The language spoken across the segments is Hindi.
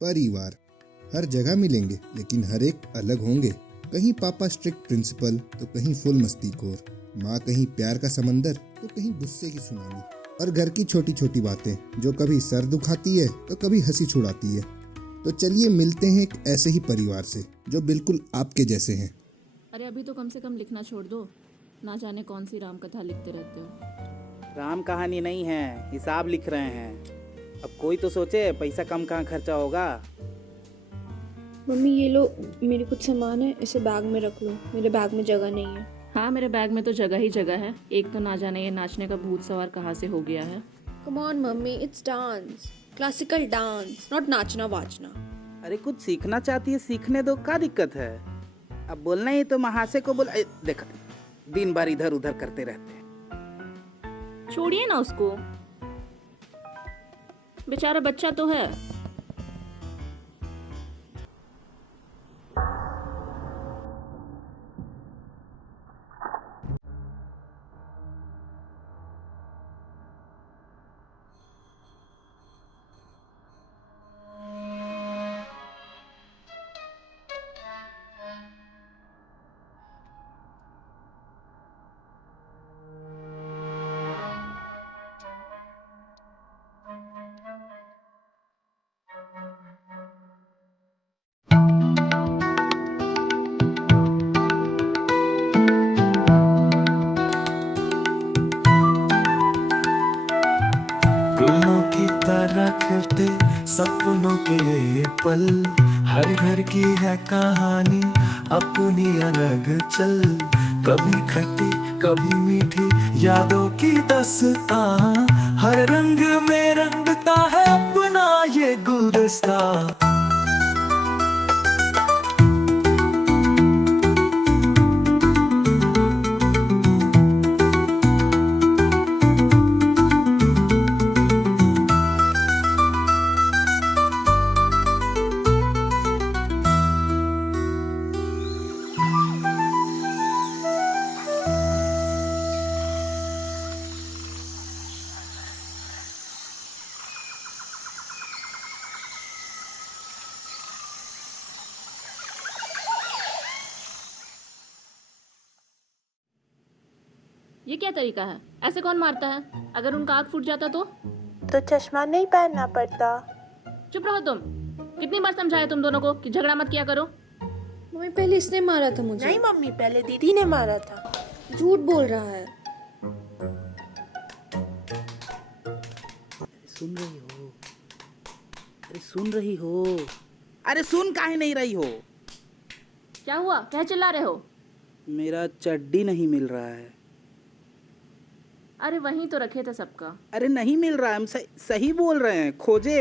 परिवार हर जगह मिलेंगे, लेकिन हर एक अलग होंगे। कहीं पापा स्ट्रिक्ट प्रिंसिपल तो कहीं फुल मस्तीखोर, माँ कहीं प्यार का समंदर तो कहीं गुस्से की सुनामी, और घर की छोटी छोटी बातें जो कभी सर दुखाती है तो कभी हंसी छुड़ाती है। तो चलिए मिलते हैं एक ऐसे ही परिवार से जो बिल्कुल आपके जैसे हैं। अरे अभी तो कम से कम लिखना छोड़ दो, ना जाने कौन सी राम कथा लिखते रहते हो। राम कहानी नहीं है, हिसाब लिख रहे हैं। अब कोई तो सोचे पैसा कम कहाँ खर्चा होगा। मम्मी ये लो, मेरे कुछ सामान है, इसे बैग में रख लो, मेरे बैग में जगह नहीं है। हाँ, मेरे बैग में तो जगह ही जगह है। एक तो ना जाने ये नाचने का भूत सवार कहाँ से हो गया है। Come on mummy, it's dance, classical dance, not नाचना वाचना। अरे कुछ सीखना चाहती है, सीखने दो, क्या दिक्कत है। अब बोलना ही तो महाशय को बोल। देखा, दिन भर इधर उधर करते रहते हैं। छोड़िए ना उसको, बेचारा बच्चा तो है। गुलों की तरह खिलते सपनों के ये पल, हर घर की है कहानी अपनी अलग चल। कभी खट्टी कभी मीठी यादों की दास्तां, हर रंग में रंगता है अपना ये गुलदस्ता। ये क्या तरीका है? ऐसे कौन मारता है? अगर उनका आँख फूट जाता तो चश्मा नहीं पहनना पड़ता। चुप रहो तुम। कितनी बार समझाया तुम दोनों को कि झगड़ा मत किया करो। मम्मी पहले इसने मारा था मुझे। नहीं मम्मी, पहले दीदी ने मारा था। झूठ बोल रहा है। सुन रही हो? अरे सुन रही हो? अरे सुन काहे नहीं रही हो? क्या हुआ? क्या चिल्ला रहे हो? मेरा चड्डी नहीं मिल रहा है। अरे वहीं तो रखे थे सबका। अरे नहीं मिल रहा है, हम सही बोल रहे हैं, खोजे।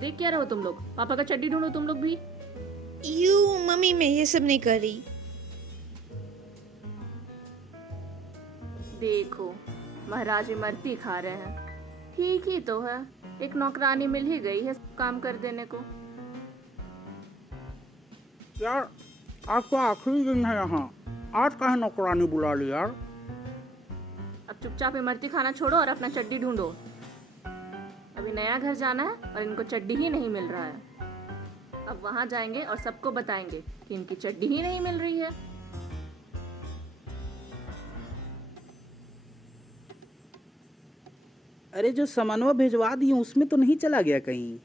देख क्या रहे हो तुम लोग? पापा का चड्डी ढूंढो तुम लोग भी। यू मम्मी, मैं ये सब नहीं कर रही। देखो, महाराज इमरती खा रहे हैं। ठीक ही तो है, एक नौकरानी मिल ही गई है काम कर देने को। यार आज तो आखिरी दिन है यहाँ, आज काहे नौकरानी बुला ली यार। अब चुपचाप इमरती खाना छोड़ो और अपना चड्डी ढूंढो। अभी नया घर जाना है और इनको चड्डी ही नहीं मिल रहा है। अब वहां जाएंगे और सबको बताएंगे कि इनकी चड्डी ही नहीं मिल रही है। अरे जो समनवा भिजवा दी हूँ उसमें तो नहीं चला गया कहीं?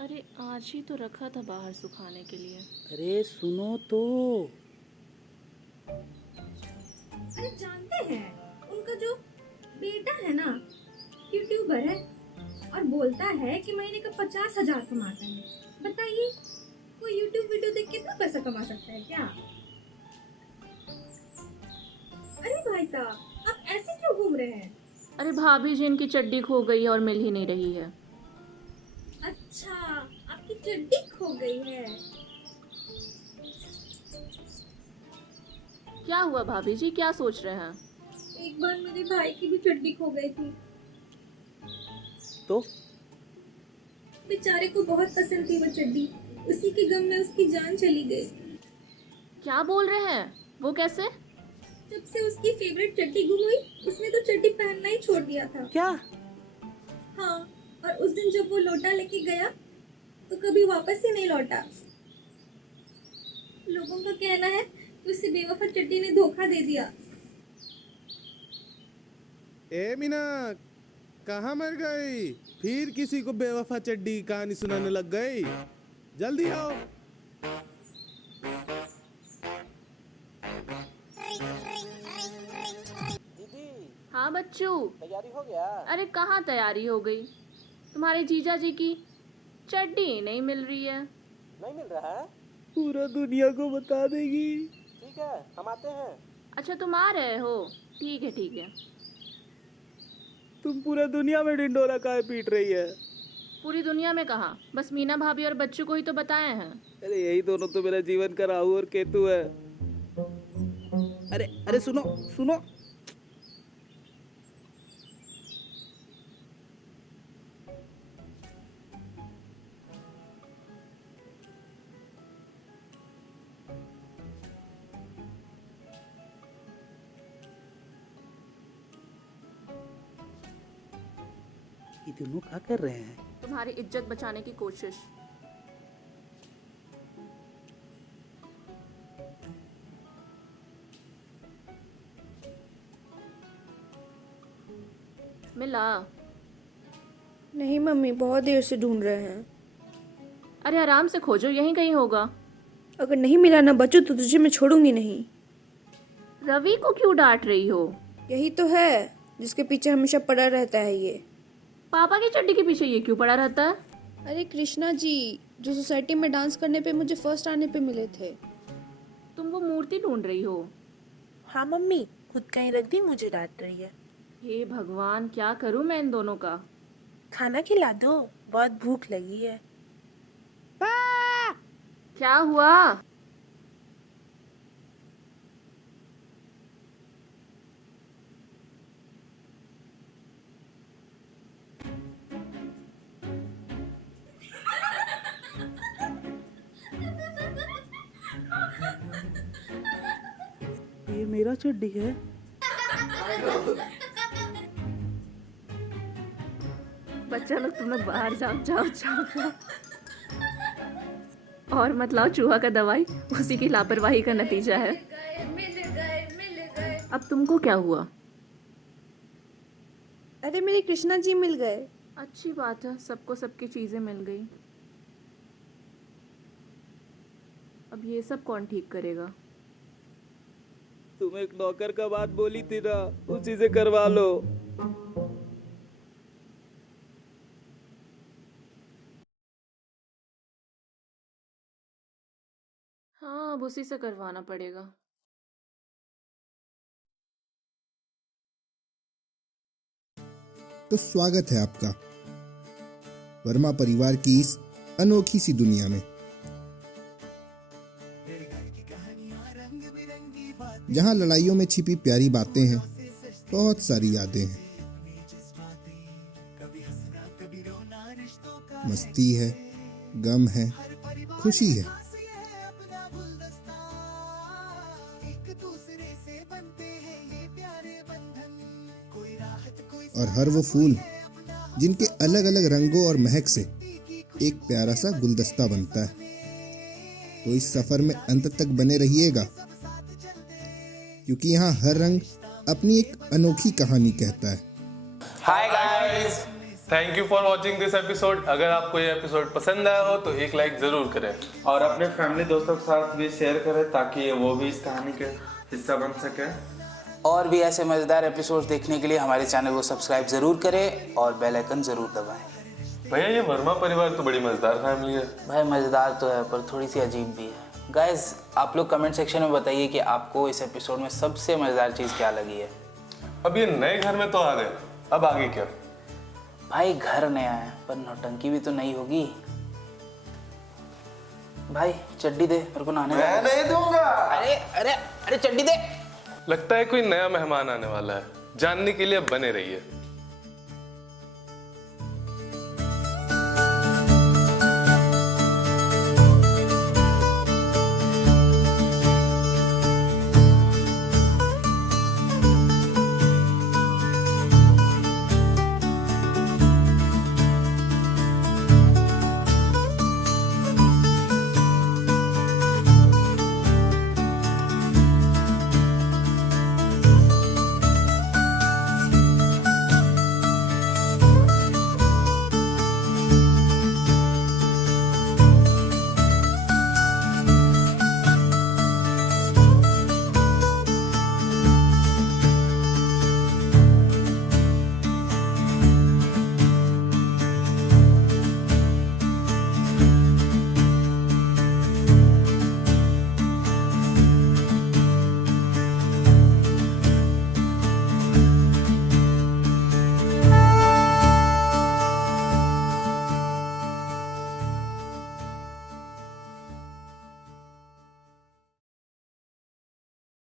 अरे आज ही तो रखा था बाहर सुखाने के लिए। अरे सुनो तो। अरे जानते हैं, उनका जो बेटा है ना, यूट्यूबर है और बोलता है कि महीने का 50,000 कमाता है। बताइए, कोई यूट्यूब वीडियो देख कितना पैसा कमा सकता है क्या? अरे भाई साहब, आप ऐसे क्यों घूम रहे हैं? अरे भाभी जी, इनकी चड्डी खो गई है और मिल ही नहीं रही है। अच्छा, आपकी चड्डी खो खो गई है। क्या हुआ भाभी जी, क्या सोच रहे हैं? एक बार मेरे भाई की भी चड्डी खो गई थी। तो बेचारे को बहुत पसंद थी वो चड्डी, उसी के गम में उसकी जान चली गई। क्या बोल रहे हैं? वो कैसे? जब से उसकी फेवरेट चड्डी गुम हुई, उसने तो चड्डी पहनना ही छोड़ दिया था। क्या? हाँ, और उस दिन जब वो लोटा लेके गया तो कभी वापस ही नहीं लौटा। लोगों का कहना है कि उसे बेवफा चड्डी ने धोखा दे दिया। ए मीना, कहाँ मर गई? फिर किसी को बेवफा चड्डी की कहानी सुनाने लग गई। जल्दी आओ। हाँ बच्चू। तैयारी हो गया? अरे कहाँ तैयारी हो गई? तुम्हारे जीजा जी की चड्डी नहीं मिल रही है। नहीं मिल रहा है? पूरा दुनिया को बता देगी। ठीक है, हम आते हैं। अच्छा तुम आ रहे हो? ठीक है ठीक है। तुम पूरा दुनिया में ढिंडोरा काहे पीट रही है? पूरी दुनिया में कहाँ, बस मीना भाभी और बच्चू को ही तो बताए हैं। अरे यही दोनों तो मेरा जीवन का राहु और केतु है। अरे अरे सुनो सुनो। ये दोनों क्या कर रहे हैं? तुम्हारी इज्जत बचाने की कोशिश। मिला? नहीं मम्मी, बहुत देर से ढूंढ रहे हैं। अरे आराम से खोजो, यहीं कहीं होगा। अगर नहीं मिला ना बच्चू तो तुझे मैं छोड़ूंगी नहीं। रवि को क्यों डांट रही हो? यही तो है जिसके पीछे हमेशा पड़ा रहता है ये। पापा की चड्डी के पीछे ये क्यों पड़ा रहता है? अरे कृष्णा जी, जो सोसाइटी में डांस करने पे मुझे फर्स्ट आने पे मिले थे। तुम वो मूर्ति ढूंढ रही हो? हाँ मम्मी, खुद कहीं रख दी, मुझे डांट रही है। हे भगवान, क्या करूं मैं इन दोनों का? खाना खिला दो, बहुत भूख लगी है। क्या हुआ? ये मेरा चड्डी है। बच्चा लोग, तुम लोग बाहर जाओ जाओ जाओ जाओ। और मत लाओ चूहा का दवाई, उसी की लापरवाही का नतीजा है। अब तुमको क्या हुआ? अरे मेरे कृष्णा जी मिल गए। अच्छी बात है, सबको सबकी चीजें मिल गई। अब ये सब कौन ठीक करेगा? तुम एक नौकर का बात बोली थी ना, उसी से करवा लो। हाँ, अब उसी से करवाना पड़ेगा। तो स्वागत है आपका वर्मा परिवार की इस अनोखी सी दुनिया में, जहां लड़ाइयों में छिपी प्यारी बातें हैं, बहुत सारी यादें हैं, मस्ती है, गम है, खुशी है। और हर वो फूल जिनके अलग अलग रंगों और महक से एक प्यारा सा गुलदस्ता बनता है। तो इस सफर में अंत तक बने रहिएगा, क्योंकि यहाँ हर रंग अपनी एक अनोखी कहानी कहता है। Hi guys, thank you for watching this episode. अगर आपको ये एपिसोड पसंद आया हो तो एक लाइक जरूर करें और अपने फैमिली दोस्तों के साथ भी शेयर करें ताकि वो भी इस कहानी के हिस्सा बन सके। और भी ऐसे मज़ेदार एपिसोड्स देखने के लिए हमारे चैनल को सब्सक्राइब ज़रूर करें और बेल आइकन ज़रूर दबाएं। भैया ये वर्मा परिवार तो बड़ी मज़ेदार फैमिली है। भाई मज़ेदार तो है पर थोड़ी सी अजीब भी है। गाइस, आप लोग कमेंट सेक्शन में बताइए कि आपको इस एपिसोड में सबसे मज़ेदार चीज़ क्या लगी है। अब ये नए घर में तो आ गए, अब आगे क्या? भाई घर नया है पर नौटंकी भी तो नई होगी। भाई चड्डी दे, मेरे को नहाने मैं नहीं दूंगा। अरे अरे अरे चड्डी दे। लगता है कोई नया मेहमान आने वाला है, जानने के लिए बने रहिए।